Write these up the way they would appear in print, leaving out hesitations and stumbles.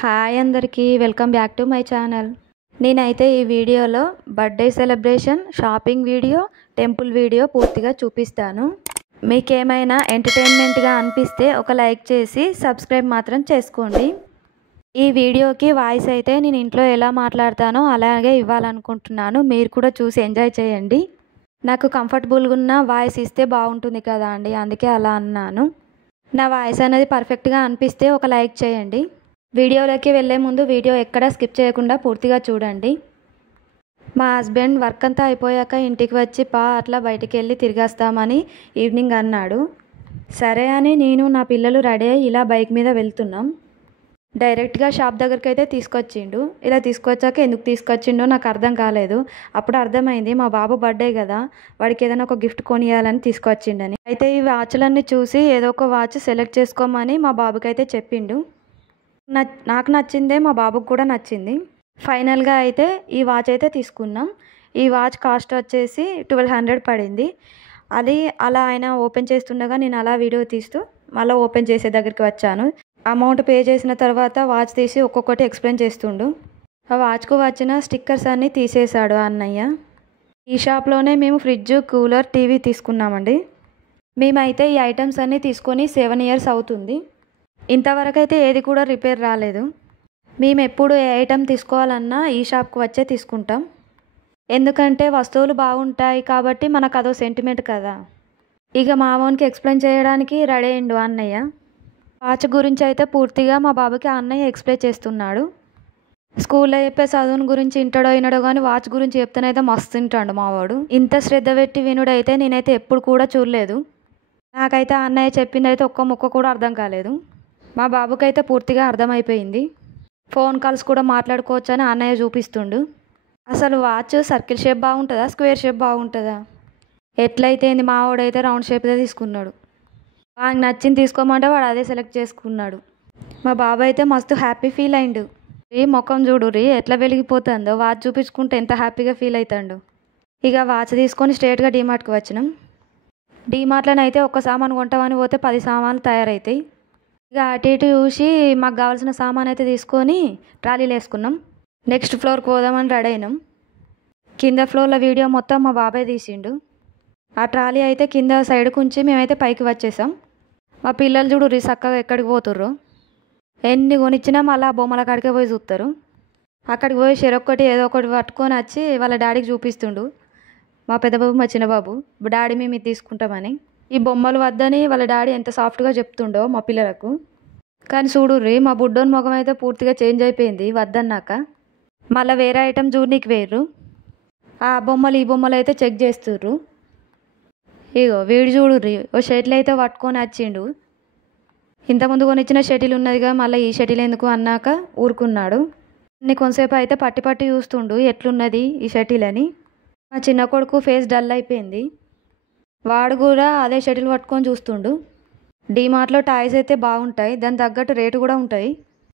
Hi అందరికీ welcome back to my channel. నేనైతే ఈ వీడియోలో birthday celebration, shopping video, temple video పూర్తిగా చూపిస్తాను. మీకేమైనా ఎంటర్టైన్మెంట్గా అనిపిస్తే ఒక లైక్ చేసి సబ్స్క్రైబ్ మాత్రం చేసుకోండి. ఈ వీడియోకి వాయిస్ అయితే నేను ఇంట్లో ఎలా మాట్లాడతానో అలాగే ఇవ్వాలనుకుంటున్నాను. మీరు కూడా చూసి ఎంజాయ్ చేయండి. నాకు కంఫర్టబుల్గా ఉన్న వాయిస్ ఇస్తే బాగుంటుంది కదా అండి, అందుకే అలా అన్నాను. నా వాయిస్ అనేది పర్ఫెక్ట్గా అనిపిస్తే ఒక లైక్ చేయండి. వీడియోలోకి వెళ్ళే ముందు వీడియో ఎక్కడా స్కిప్ చేయకుండా పూర్తిగా చూడండి. మా హస్బెండ్ వర్క్ అంతా అయిపోయాక ఇంటికి వచ్చి అట్లా బయటికి వెళ్ళి తిరిగేస్తామని ఈవినింగ్ అన్నాడు. సరే అని నేను నా పిల్లలు రెడీ అయ్యి ఇలా బైక్ మీద వెళ్తున్నాం. డైరెక్ట్గా షాప్ దగ్గరికి అయితే తీసుకొచ్చిండు. ఇలా తీసుకొచ్చాక ఎందుకు తీసుకొచ్చిండో నాకు అర్థం కాలేదు. అప్పుడు అర్థమైంది మా బాబు బర్త్డే కదా, వాడికి ఏదైనా ఒక గిఫ్ట్ కొనియాలని తీసుకొచ్చిండని. అయితే ఈ వాచ్లన్నీ చూసి ఏదో ఒక వాచ్ సెలెక్ట్ చేసుకోమని మా బాబుకి అయితే చెప్పిండు. నాకు నచ్చిందే మా బాబుకు కూడా నచ్చింది. ఫైనల్గా అయితే ఈ వాచ్ అయితే తీసుకున్నాం. ఈ వాచ్ కాస్ట్ వచ్చేసి 1200 పడింది. అది అలా ఆయన ఓపెన్ చేస్తుండగా నేను అలా వీడియో తీస్తూ మళ్ళీ ఓపెన్ చేసే దగ్గరికి వచ్చాను. అమౌంట్ పే చేసిన తర్వాత వాచ్ తీసి ఒక్కొక్కటి ఎక్స్ప్లెయిన్ చేస్తుండు. ఆ వాచ్కు వచ్చిన స్టిక్కర్స్ అన్నీ తీసేశాడు అన్నయ్య. ఈ షాప్లోనే మేము ఫ్రిడ్జ్, కూలర్, టీవీ తీసుకున్నామండి. మేమైతే ఈ ఐటమ్స్ అన్నీ తీసుకొని 7 years అవుతుంది. ఇంతవరకు అయితే ఏది కూడా రిపేర్ రాలేదు. మేము ఎప్పుడు ఏ ఐటమ్ తీసుకోవాలన్నా ఈ షాప్కి వచ్చే తీసుకుంటాం. ఎందుకంటే వస్తువులు బాగుంటాయి కాబట్టి మనకు అదో సెంటిమెంట్ కదా. ఇక మా అమ్మకి ఎక్స్ప్లెయిన్ చేయడానికి రెడీ అయ్యిండు అన్నయ్య. వాచ్ గురించి అయితే పూర్తిగా మా బాబుకి అన్నయ్య ఎక్స్ప్లెయిన్ చేస్తున్నాడు. స్కూల్లో చెప్పే చదువుని గురించి ఇంటాడో వినడో కానీ వాచ్ గురించి చెప్తేనైతే మస్తు తింటాడు మావాడు. ఇంత శ్రద్ధ పెట్టి వినుడైతే నేనైతే ఎప్పుడు కూడా చూడలేదు. నాకైతే అన్నయ్య చెప్పింది అయితే ఒక్క ముక్క కూడా అర్థం కాలేదు. మా బాబుకి అయితే పూర్తిగా అర్థమైపోయింది. ఫోన్ కాల్స్ కూడా మాట్లాడుకోవచ్చు అని అన్నయ్య చూపిస్తుండు. అసలు వాచ్ సర్కిల్ షేప్ బాగుంటుందా, స్క్వేర్ షేప్ బాగుంటుందా? ఎట్లయితే మా వాడైతే రౌండ్ షేప్దే తీసుకున్నాడు. వాడికి నచ్చింది తీసుకోమంటే వాడు అదే సెలెక్ట్ చేసుకున్నాడు. మా బాబు అయితే మస్తు హ్యాపీ ఫీల్ అయిండు. ఈ ముఖం చూడుర్రి ఎట్లా వెలిగిపోతుందో, వాచ్ చూపించుకుంటే ఎంత హ్యాపీగా ఫీల్ అవుతాడు. ఇక వాచ్ తీసుకొని స్ట్రేట్గా డీమార్ట్కి వచ్చినాం. డీమార్ట్లోనైతే ఒక్క సామాను కొంటామని పోతే 10 సామాన్లు తయారవుతాయి. ఇక అటు ఇటు చూసి మాకు కావాల్సిన సామాన్ అయితే తీసుకొని ట్రాలీలు వేసుకున్నాం. నెక్స్ట్ ఫ్లోర్కి పోదామని రెడీ అయినాం. కింద ఫ్లోర్లో వీడియో మొత్తం మా బాబాయ్ తీసిండు. ఆ ట్రాలీ అయితే కింద సైడ్కి ఉంచి మేమైతే పైకి వచ్చేసాం. మా పిల్లలు చూడు చక్కగా ఎక్కడికి పోతుర్రు. ఎన్ని కొనిచ్చినా మళ్ళీ ఆ బొమ్మల కాడికే పోయి చూస్తారు. అక్కడికి పోయి చెరొక్కటి ఏదో ఒకటి పట్టుకొని వచ్చి వాళ్ళ డాడీకి చూపిస్తుండు. మా పెద్ద బాబు, మా చిన్న బాబు, డాడీ మేము ఇది తీసుకుంటామని. ఈ బొమ్మలు వద్దని వాళ్ళ డాడీ ఎంత సాఫ్ట్గా చెప్తుండో మా పిల్లలకు. కానీ చూడుర్రి మా బుడ్డోని ముఖం అయితే పూర్తిగా చేంజ్ అయిపోయింది వద్దన్నాక. మళ్ళీ వేరే ఐటమ్ చూడనీకి వేర్రు. ఆ బొమ్మలు ఈ బొమ్మలు అయితే చెక్ చేస్తుర్రు. ఇగో వీడు చూడుర్రి ఓ షటిల్ అయితే పట్టుకొని వచ్చిండు. ఇంతకుముందు కొనిచ్చిన షటిల్ ఉన్నదిగా మళ్ళీ ఈ షటిల్ ఎందుకు అన్నాక ఊరుకున్నాడు. కొంతసేపు అయితే పట్టి పట్టి చూస్తుండు ఎట్లున్నది ఈ షటిల్ అని. మా చిన్న కొడుకు ఫేస్ డల్ అయిపోయింది. వాడు కూడా అదే షటిల్ పట్టుకొని చూస్తుండు. డీమార్ట్లో టాయ్స్ అయితే బాగుంటాయి, దాని తగ్గట్టు రేటు కూడా ఉంటాయి.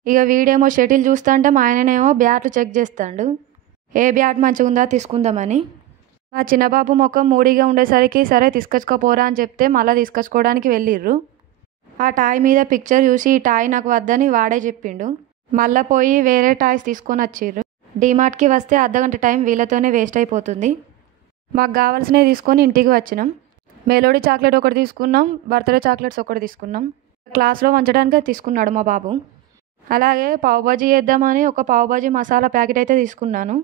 ఇక వీడేమో షటిల్ చూస్తా అంటే మా ఆయననేమో బ్యాట్లు చెక్ చేస్తాడు. ఏ బ్యాట్ మంచిగా ఉందా తీసుకుందామని. మా చిన్నబాబు ముఖం మూడీగా ఉండేసరికి సరే తీసుకొచ్చుకోపోరా అని చెప్తే మళ్ళీ తీసుకొచ్చుకోవడానికి వెళ్ళిర్రు. ఆ టాయ్ మీద పిక్చర్ చూసి ఈ టాయ్ నాకు వద్దని వాడే చెప్పిండు. మళ్ళీ పోయి వేరే టాయ్స్ తీసుకొని వచ్చిర్రు. డీమార్ట్కి వస్తే అర్ధగంట టైం వీళ్ళతోనే వేస్ట్ అయిపోతుంది. మాకు కావాల్సినవి తీసుకొని ఇంటికి వచ్చినాం. మెలోడీ చాక్లెట్ ఒకటి తీసుకున్నాం, బర్త్డే చాక్లెట్స్ ఒకటి తీసుకున్నాం. క్లాస్లో వంచడానికి తీసుకున్నాడు మా బాబు. అలాగే పావుబాజీ చేద్దామని ఒక పావుబాజీ మసాలా ప్యాకెట్ అయితే తీసుకున్నాను.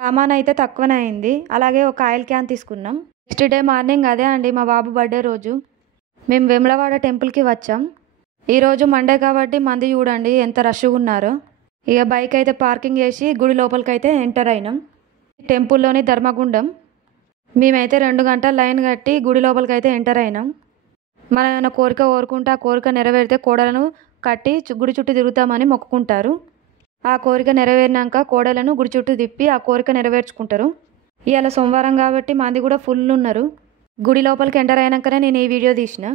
సామాన్ అయితే తక్కువనే అయింది. అలాగే ఒక ఆయిల్ క్యాన్ తీసుకున్నాం. నెక్స్ట్ డే మార్నింగ్ అదే అండి మా బాబు బర్త్డే రోజు మేము వేములవాడ టెంపుల్కి వచ్చాం. ఈరోజు మండే కాబట్టి మంది చూడండి ఎంత రష్గా ఉన్నారో. ఇక బైక్ అయితే పార్కింగ్ చేసి గుడి లోపలికి అయితే ఎంటర్ అయినాం. టెంపుల్లోని ధర్మగుండం. మేమైతే 2 గంటల లైన్ కట్టి గుడి లోపలికి అయితే ఎంటర్ అయినాం. మనం ఏమైనా కోరిక కోరుకుంటే ఆ కోరిక నెరవేరితే కోడలను కట్టి గుడి చుట్టూ తిరుగుతామని మొక్కుకుంటారు. ఆ కోరిక నెరవేరినాక కోడలను గుడి చుట్టూ తిప్పి ఆ కోరిక నెరవేర్చుకుంటారు. ఇవాళ సోమవారం కాబట్టి మంది కూడా ఫుల్ ఉన్నారు. గుడి లోపలికి ఎంటర్ అయినాకనే నేను ఈ వీడియో తీసిన.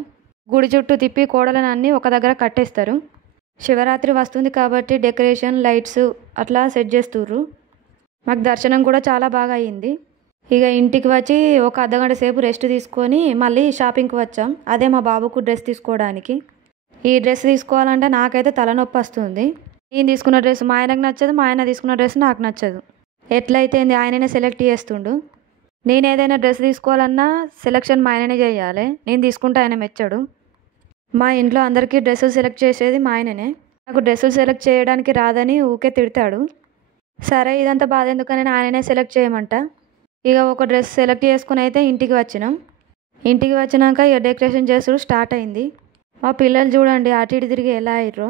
గుడి చుట్టూ తిప్పి కోడలను అన్నీ ఒక దగ్గర కట్టేస్తారు. శివరాత్రి వస్తుంది కాబట్టి డెకరేషన్, లైట్స్ అట్లా సెట్ చేస్తుర్రు. మాకు దర్శనం కూడా చాలా బాగా అయ్యింది. ఇక ఇంటికి వచ్చి ఒక అర్ధగంట సేపు రెస్ట్ తీసుకొని మళ్ళీ షాపింగ్కి వచ్చాం. అదే మా బాబుకు డ్రెస్ తీసుకోవడానికి. ఈ డ్రెస్ తీసుకోవాలంటే నాకైతే తలనొప్పి వస్తుంది. నేను తీసుకున్న డ్రెస్ మా ఆయనకు నచ్చదు, మా ఆయన తీసుకున్న డ్రెస్ నాకు నచ్చదు. ఎట్లయితే ఆయననే సెలెక్ట్ చేస్తుండు. నేను ఏదైనా డ్రెస్ తీసుకోవాలన్నా సెలెక్షన్ మా ఆయననే చేయాలి. నేను తీసుకుంటే ఆయన మెచ్చడు. మా ఇంట్లో అందరికీ డ్రెస్సులు సెలెక్ట్ చేసేది మా ఆయననే. నాకు డ్రెస్సులు సెలెక్ట్ చేయడానికి రాదని ఊకే తిడతాడు. సరే ఇదంతా బాధ ఎందుకని ఆయననే సెలెక్ట్ చేయమంట. ఇక ఒక డ్రెస్ సెలెక్ట్ చేసుకుని అయితే ఇంటికి వచ్చినాం. ఇంటికి వచ్చినాక ఇక డెకరేషన్ చేసుడు స్టార్ట్ అయింది. మా పిల్లలు చూడండి అటు ఇటు తిరిగి ఎలా అయ్యారో.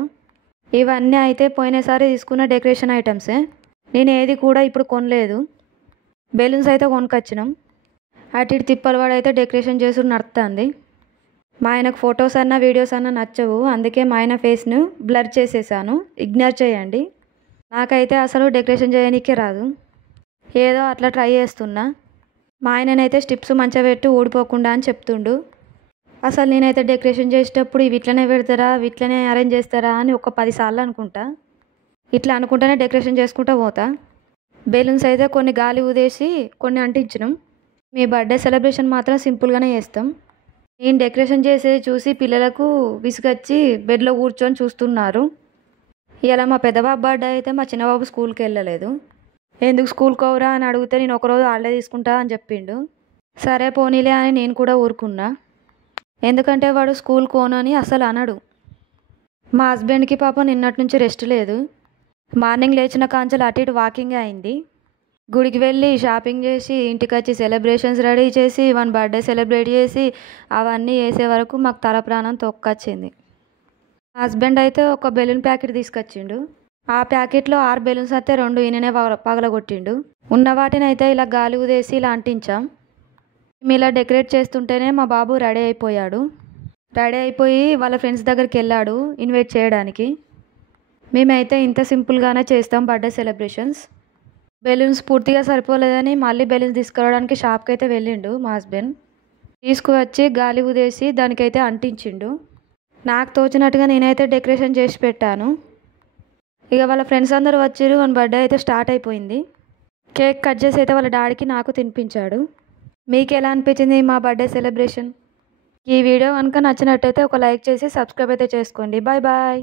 ఇవన్నీ అయితే పోయినసారి తీసుకున్న డెకరేషన్ ఐటమ్సే. నేను ఏది కూడా ఇప్పుడు కొనలేదు. బెలూన్స్ అయితే కొనుకొచ్చినాం. అటు ఇటు తిప్పలు పడైతే డెకరేషన్ చేసుడు నడుస్తుంది. మా ఆయనకు ఫొటోస్ అన్నా వీడియోస్ అన్నా నచ్చవు, అందుకే మా ఆయన ఫేస్ను బ్లర్ చేసేసాను. ఇగ్నోర్ చేయండి. నాకైతే అసలు డెకరేషన్ చేయడానికే రాదు. ఏదో అట్లా ట్రై చేస్తున్నా. మా ఆయననైతే స్టిప్స్ మంచిగా పెట్టి ఊడిపోకుండా అని చెప్తుండు. అసలు నేనైతే డెకరేషన్ చేసేటప్పుడు ఇవి ఇట్లనే పెడతారా, ఇట్లనే అరేంజ్ చేస్తారా అని ఒక 10 సార్లు అనుకుంటా. ఇట్లా అనుకుంటేనే డెకరేషన్ చేసుకుంటూ పోతా. బెలూన్స్ అయితే కొన్ని గాలి ఊదేసి కొన్ని అంటించినాం. మీ బర్త్డే సెలబ్రేషన్ మాత్రం సింపుల్గానే చేస్తాం. నేను డెకరేషన్ చేసేది చూసి పిల్లలకు విసుగొచ్చి బెడ్లో కూర్చొని చూస్తున్నారు. ఇలా మా పెద్దబాబు బర్త్డే అయితే మా చిన్నబాబు స్కూల్కి వెళ్ళలేదు. ఎందుకు స్కూల్కి పోరా అని అడిగితే నేను ఒకరోజు హాలిడే తీసుకుంటా అని చెప్పిండు. సరే పోనీలే అని నేను కూడా ఊరుకున్నా. ఎందుకంటే వాడు స్కూల్కి పోను అని అసలు అనడు. మా హస్బెండ్కి పాపం నిన్నటి నుంచి రెస్ట్ లేదు. మార్నింగ్ లేచిన కాంచెలు అటు ఇటు వాకింగే అయింది. గుడికి వెళ్ళి షాపింగ్ చేసి ఇంటికి వచ్చి సెలబ్రేషన్స్ రెడీ చేసి వన్ బర్త్డే సెలబ్రేట్ చేసి అవన్నీ చేసే వరకు మాకు తల ప్రాణం తొక్కొచ్చింది. హస్బెండ్ అయితే ఒక బెలూన్ ప్యాకెట్ తీసుకొచ్చిండు. ఆ ప్యాకెట్లో 6 బెలూన్స్ అయితే 2 ఈయననే పగలగొట్టిండు. ఉన్న వాటిని అయితే ఇలా గాలి ఊదేసి ఇలా అంటించాం. మేము ఇలా డెకరేట్ చేస్తుంటేనే మా బాబు రెడీ అయిపోయాడు. రెడీ అయిపోయి వాళ్ళ ఫ్రెండ్స్ దగ్గరికి వెళ్ళాడు ఇన్వైట్ చేయడానికి. మేమైతే ఇంత సింపుల్గానే చేస్తాం బర్త్డే సెలబ్రేషన్స్. బెలూన్స్ పూర్తిగా సరిపోలేదని మళ్ళీ బెలూన్స్ తీసుకురావడానికి షాప్కి అయితే వెళ్ళిండు మా హస్బెండ్. తీసుకువచ్చి గాలి ఊదేసి దానికైతే అంటించిండు. నాకు తోచినట్టుగా నేనైతే డెకరేషన్ చేసి పెట్టాను. ఇక వాళ్ళ ఫ్రెండ్స్ అందరూ వచ్చారు. వాళ్ళ బర్త్డే అయితే స్టార్ట్ అయిపోయింది. కేక్ కట్ చేసి అయితే వాళ్ళ డాడీకి నాకు తినిపించాడు. మీకు ఎలా అనిపించింది మా బర్త్డే సెలబ్రేషన్? ఈ వీడియో కనుక నచ్చినట్టయితే ఒక లైక్ చేసి సబ్స్క్రైబ్ అయితే చేసుకోండి. Bye bye.